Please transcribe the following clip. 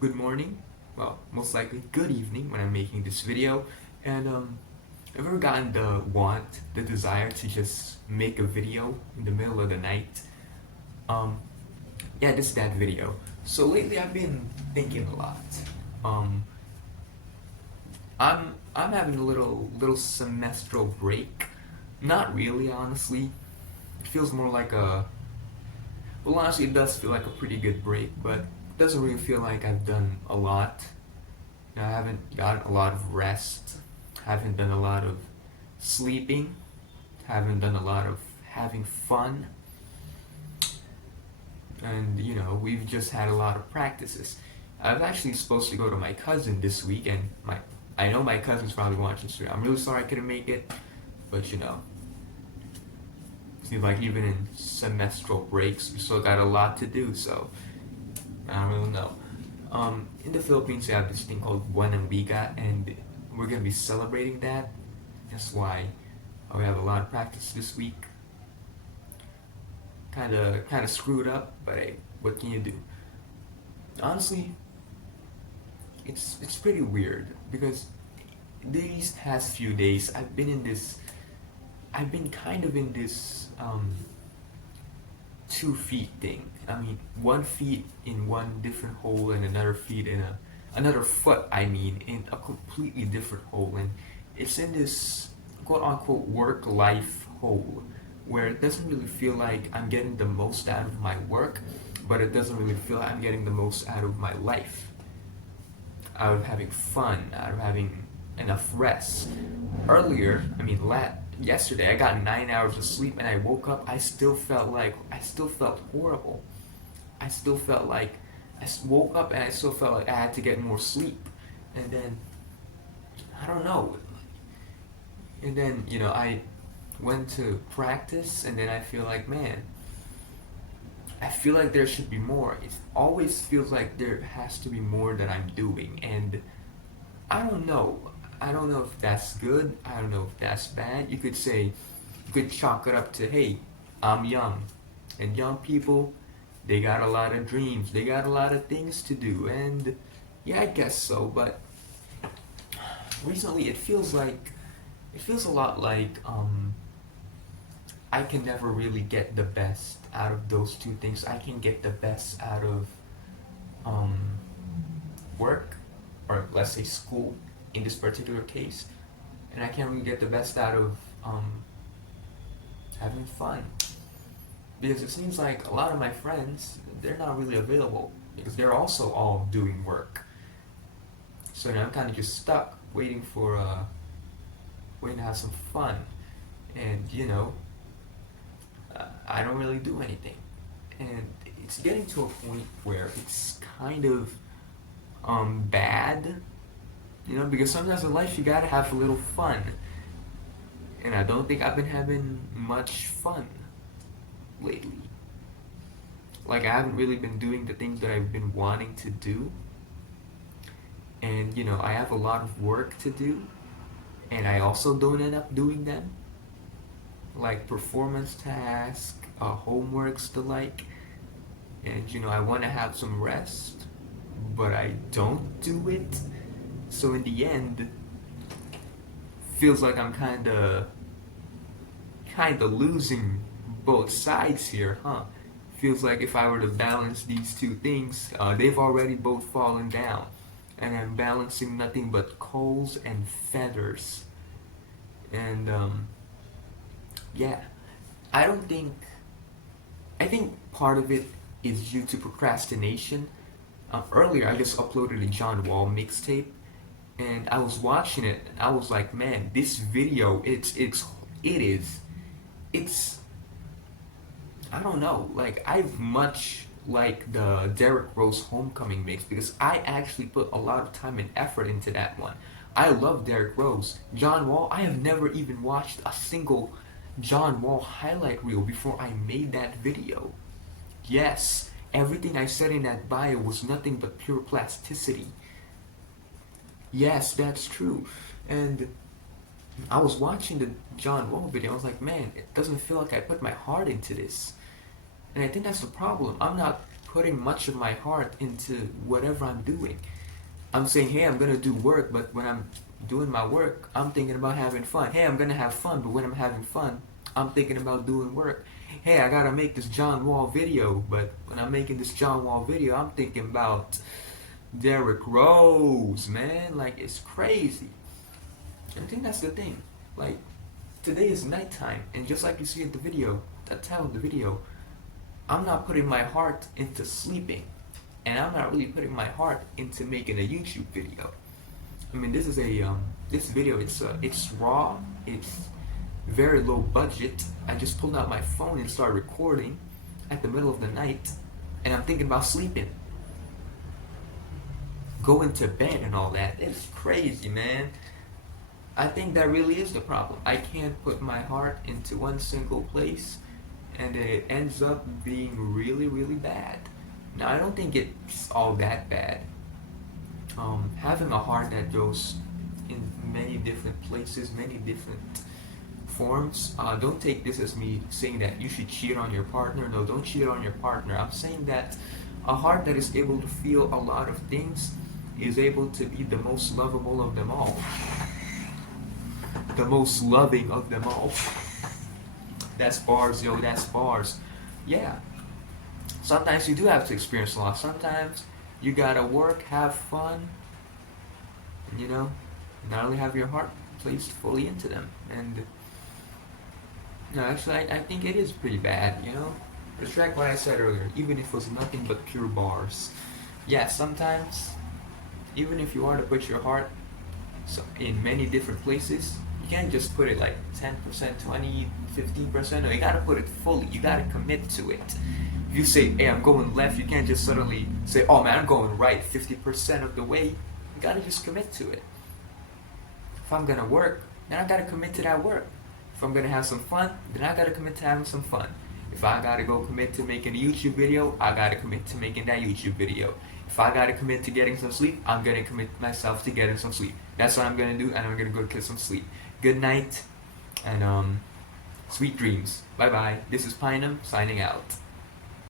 good morning, well, most likely good evening when I'm making this video. And I've ever gotten the desire to just make a video in the middle of the night. Um, yeah, this is that video. So lately I've been thinking a lot. Um, I'm having a little semestral break. Not really, honestly. It feels more like a well, honestly, it does feel like a pretty good break, but it doesn't really feel like I've done a lot. I haven't gotten a lot of rest, haven't done a lot of sleeping, haven't done a lot of having fun, and we've just had a lot of practices. I was actually supposed to go to my cousin this week, and I know my cousin's probably watching, so I'm really sorry I couldn't make it, but seems like even in semestral breaks, we still got a lot to do, so I don't really know. In the Philippines, we have this thing called Buwan Biga, and we're gonna be celebrating that. That's why we have a lot of practice this week. Kind of screwed up, but hey, what can you do? Honestly, it's pretty weird because these past few days I've been kind of in this 2 feet thing. I mean, 1 feet in one different hole and another feet in another foot. I mean, in a completely different hole, and it's in this quote unquote work life hole where it doesn't really feel like I'm getting the most out of my work, but it doesn't really feel like I'm getting the most out of my life, out of having fun, out of having enough rest. Earlier, I mean, yesterday I got 9 hours of sleep and I woke up. I still felt horrible. I still felt like woke up and I still felt like I had to get more sleep. And then I don't know. And then I went to practice, and then I feel like, man, I feel like there should be more. It always feels like there has to be more that I'm doing, and I don't know. I don't know if that's good. I don't know if that's bad. You could chalk it up to, hey, I'm young. And young people, they got a lot of dreams. They got a lot of things to do. And yeah, I guess so. But recently it feels a lot like I can never really get the best out of those two things. I can get the best out of um, work, or let's say school in this particular case, and I can't really get the best out of having fun, because it seems like a lot of my friends, they're not really available because they're also all doing work. So now I'm kind of just stuck waiting to have some fun, and I don't really do anything, and it's getting to a point where it's kind of bad, because sometimes in life you gotta have a little fun, and I don't think I've been having much fun lately. Like, I haven't really been doing the things that I've been wanting to do, and I have a lot of work to do, and I also don't end up doing them, like performance tasks, homeworks, the like. And I want to have some rest, but I don't do it. So in the end, feels like I'm kind of losing both sides here, huh? Feels like if I were to balance these two things, they've already both fallen down, and I'm balancing nothing but coals and feathers. And yeah, I don't think. I think part of it is due to procrastination. Earlier, I just uploaded a John Wall mixtape, and I was watching it, and I was like, man, this video, it's I don't know, like, I much like the Derrick Rose Homecoming mix, because I actually put a lot of time and effort into that one. I love Derrick Rose. John Wall, I have never even watched a single John Wall highlight reel before I made that video. Yes, everything I said in that bio was nothing but pure plasticity. Yes, that's true. And I was watching the John Wall video. I was like, man, it doesn't feel like I put my heart into this. And I think that's the problem. I'm not putting much of my heart into whatever I'm doing. I'm saying, hey, I'm gonna do work, but when I'm doing my work, I'm thinking about having fun. Hey, I'm gonna have fun, but when I'm having fun, I'm thinking about doing work. Hey, I gotta make this John Wall video, but when I'm making this John Wall video, I'm thinking about Derrick Rose, man. Like, it's crazy. I think that's the thing. Like, today is nighttime, and just like you see in the video, that title of the video, I'm not putting my heart into sleeping, and I'm not really putting my heart into making a YouTube video. I mean, this is a this video. It's raw. It's very low budget. I just pulled out my phone and started recording at the middle of the night, and I'm thinking about sleeping, going to bed, and all that. It's crazy, man. I think that really is the problem. I can't put my heart into one single place, and it ends up being really, really bad. Now, I don't think it's all that bad. Having a heart that goes in many different places, many different forms. Don't take this as me saying that you should cheat on your partner. No, don't cheat on your partner. I'm saying that a heart that is able to feel a lot of things is able to be the most lovable of them all. The most loving of them all. That's bars, yo, that's bars. Yeah. Sometimes you do have to experience loss. Sometimes you gotta work, have fun, and, you know, not only have your heart placed fully into them. And no, actually, I think it is pretty bad, you know? It's like what I said earlier, even if it was nothing but pure bars. Yeah, sometimes, even if you are to put your heart in many different places, you can't just put it like 10%, 20, 15%. No, you gotta put it fully. You gotta commit to it. If you say, hey, I'm going left, you can't just suddenly say, oh man, I'm going right 50% of the way. You gotta just commit to it. If I'm gonna work, then I gotta commit to that work. If I'm gonna have some fun, then I gotta commit to having some fun. If I gotta go commit to making a YouTube video, I gotta commit to making that YouTube video. If I gotta commit to getting some sleep, I'm gonna commit myself to getting some sleep. That's what I'm gonna do, and I'm gonna go get some sleep. Good night, and sweet dreams. Bye bye. This is pinoom signing out.